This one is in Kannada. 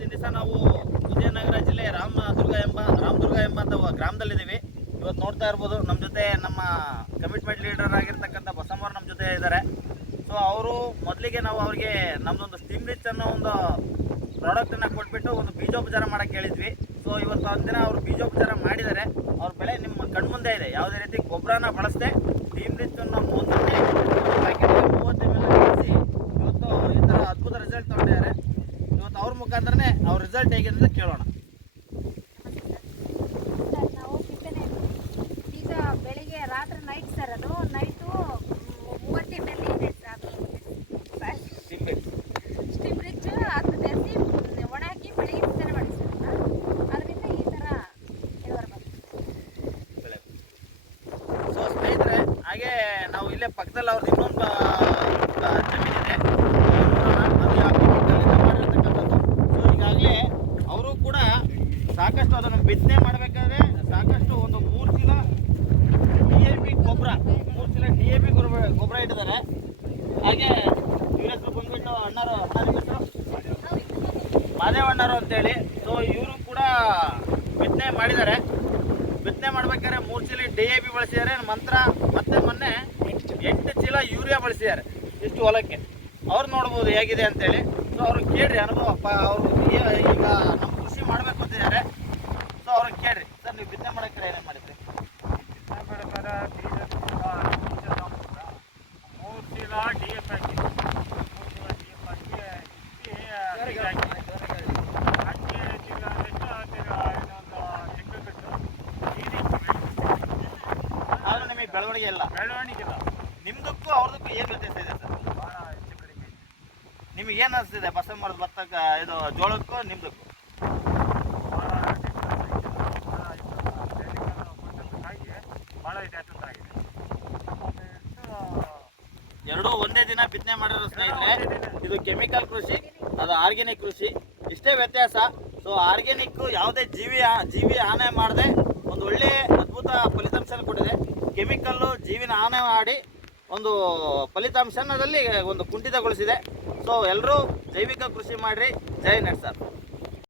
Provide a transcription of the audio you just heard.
ಇವತ್ತಿನ ದಿವಸ ನಾವು ವಿಜಯನಗರ ಜಿಲ್ಲೆ ರಾಮದುರ್ಗ ಎಂಬ ಗ್ರಾಮದಲ್ಲಿದ್ದೀವಿ. ಇವತ್ತು ನೋಡ್ತಾ ಇರ್ಬೋದು ನಮ್ಮ ಜೊತೆ ನಮ್ಮ ಕಮಿಟ್ಮೆಂಟ್ ಲೀಡರ್ ಆಗಿರ್ತಕ್ಕಂಥ ಬಸಮ್ಮವ್ರು ನಮ್ಮ ಜೊತೆ ಇದ್ದಾರೆ. ಸೊ ಅವರು ಮೊದಲಿಗೆ ನಾವು ಅವ್ರಿಗೆ ನಮ್ಮದೊಂದು ಸ್ಟೀಮ್ ರಿಚ್ ಅನ್ನೋ ಒಂದು ಪ್ರಾಡಕ್ಟನ್ನು ಕೊಟ್ಬಿಟ್ಟು ಒಂದು ಬೀಜೋಪಚಾರ ಮಾಡೋಕ್ಕೆ ಹೇಳಿದ್ವಿ. ಸೊ ಇವತ್ತು ಒಂದು ದಿನ ಅವರು ಬೀಜೋಪಚಾರ ಮಾಡಿದ್ದಾರೆ. ಅವ್ರ ಬೆಳೆ ನಿಮ್ಮ ಕಣ್ಮುಂದೆ ಇದೆ. ಯಾವುದೇ ರೀತಿ ಗೊಬ್ಬರನ ಬಳಸದೆ ಸ್ಟೀಮ್ ರಿಚ್ ಅನ್ನೋ ಒಂದು ಪ್ಯಾಕೆಟ್ 30 ml ಬಳಸಿ ಇವತ್ತು ಈ ಥರ ಅದ್ಭುತ ರಿಸಲ್ಟ್ ತೊಗೊಂಡಿದ್ದಾರೆ. ಇವತ್ತು ಅವ್ರ ಮುಖಾಂತರನೇ ಅವ್ರ ರಿಸಲ್ಟ್ ಹೇಗಿದೆ ಅಂತ ಕೇಳೋಣ. ನಾವು ಬಿತ್ತನೆ ಈಗ ಬೆಳಿಗ್ಗೆ ರಾತ್ರಿ ನೈಟ್ ಸರ್, ಅದು ನೈಟು 30 ml ಇದೆ ಸರ್. ಸ್ಟೀಮ್ ರಿಚ್ ಅದು ಬೆರೆಸಿ ಒಣ ಹಾಕಿ ಬೆಳಿಗ್ಗೆ ಬಿತ್ತನೆ ಮಾಡಿ ಸರ್. ಅದರಿಂದ ಈ ಥರ ಇಳುವರಿ ಬರ್ತದೆ. ಸೊ ಸ್ನೇಹಿತರೆ, ಹಾಗೆ ನಾವು ಇಲ್ಲೇ ಪಕ್ಕದಲ್ಲಿ ಅವ್ರದ್ದು ಇನ್ನೊಂದು ಜಮೀನಿದೆ, ಅದು ಯಾವ ಕೆಮಿಕಲಿಂದ ಮಾಡಿರ್ತಕ್ಕಂಥದ್ದು. ಸೊ ಈಗಾಗಲೇ ಅವರು ಕೂಡ ಸಾಕಷ್ಟು ಅದನ್ನು ಬಿತ್ತನೆ ಮಾಡಬೇಕಾದ್ರೆ ಸಾಕಷ್ಟು ಒಂದು 3 ಚೀಲ DAP ಗೊಬ್ಬರ ಗೊಬ್ಬರ ಇಟ್ಟಿದ್ದಾರೆ. ಹಾಗೆ ಇವ್ರ ಹೆಸರು ಬಂದ್ಬಿಟ್ಟು ಅಣ್ಣಾರು ಮಾದೇವಣ್ಣರು ಅಂತೇಳಿ. ಸೊ ಇವರು ಕೂಡ ಬಿತ್ತನೆ ಮಾಡಿದ್ದಾರೆ. ಬಿತ್ತನೆ ಮಾಡ್ಬೇಕಾದ್ರೆ 3 ಚೀಲ DAP ಬಳಸಿದ್ದಾರೆ. ಮತ್ತೆ ಮೊನ್ನೆ 8 ಚೀಲ ಯೂರಿಯಾ ಬಳಸಿದ್ದಾರೆ ಇಷ್ಟು ಹೊಲಕ್ಕೆ. ಅವ್ರು ನೋಡ್ಬೋದು ಹೇಗಿದೆ ಅಂತೇಳಿ. ಸೊ ಅವ್ರಿಗೆ ಕೇಳ್ರಿ ಅನುಭವ. ಅವರು ಈಗ ನಮ್ಮ ಕೃಷಿ ಮಾಡಬೇಕು ಅಂತಿದ್ದಾರೆ. ಸೊ ಅವ್ರಿಗೆ ಕೇಳ್ರಿ, ಸರ್ ನೀವು ಬಿತ್ತನೆ ಮಾಡೋಕ್ಕೆ ಏನೇನು ಮಾಡಿದ್ರಿ? ಬಿತ್ತನೆ ಮಾಡಬೇಕಾದ್ರೆ ಮೂರು ಚೀಲ DAP ಹಾಕಿ 3 ಚೀಲ DAP ಹಾಕಿ ಚೀಲ ಇನ್ನೊಂದು ಆದರೂ ನಿಮಗೆ ಬೆಳವಣಿಗೆ ಇಲ್ಲ. ನಿಮ್ದಕ್ಕೂ ಅವ್ರದಕ್ಕೂ ಏನು ವ್ಯತ್ಯಾಸ ಇದೆ ಸರ್? ಭಾಳ ಹೆಚ್ಚು ಕಡಿಮೆ. ನಿಮಗೆ ಏನು ಅನಿಸ್ತಿದೆ ಬಸಮ್ಮರದ ಭತ್ತಕ್ಕೆ ಇದು ಜೋಳಕ್ಕೂ ನಿಮ್ದಕ್ಕೂ? ಭಾಳ ವ್ಯತ್ಯಾಸ ಆಗಿದೆ. ಎರಡೂ ಒಂದೇ ದಿನ ಬಿತ್ತನೆ ಮಾಡಿರೋ ಸ್ನೇಹಿತರೆ. ಇದು ಕೆಮಿಕಲ್ ಕೃಷಿ, ಅದು ಆರ್ಗ್ಯಾನಿಕ್ ಕೃಷಿ. ಇಷ್ಟೇ ವ್ಯತ್ಯಾಸ. ಸೊ ಆರ್ಗ್ಯಾನಿಕ್ ಯಾವುದೇ ಜೀವಿ ಹಾನಿ ಮಾಡದೆ ಒಂದು ಒಳ್ಳೆ ಅದ್ಭುತ ಫಲಿತಾಂಶ ಕೊಟ್ಟಿದೆ. ಕೆಮಿಕಲ್ಲು ಜೀವಿನ ಹಾನಿ ಮಾಡಿ ಒಂದು ಫಲಿತಾಂಶದಲ್ಲಿ ಒಂದು ಕುಂಠಿತಗೊಳಿಸಿದೆ. ಸೊ ಎಲ್ಲರೂ ಜೈವಿಕ ಕೃಷಿ ಮಾಡಿರಿ. ಜೈ ನೆಟ್ ಸರ್.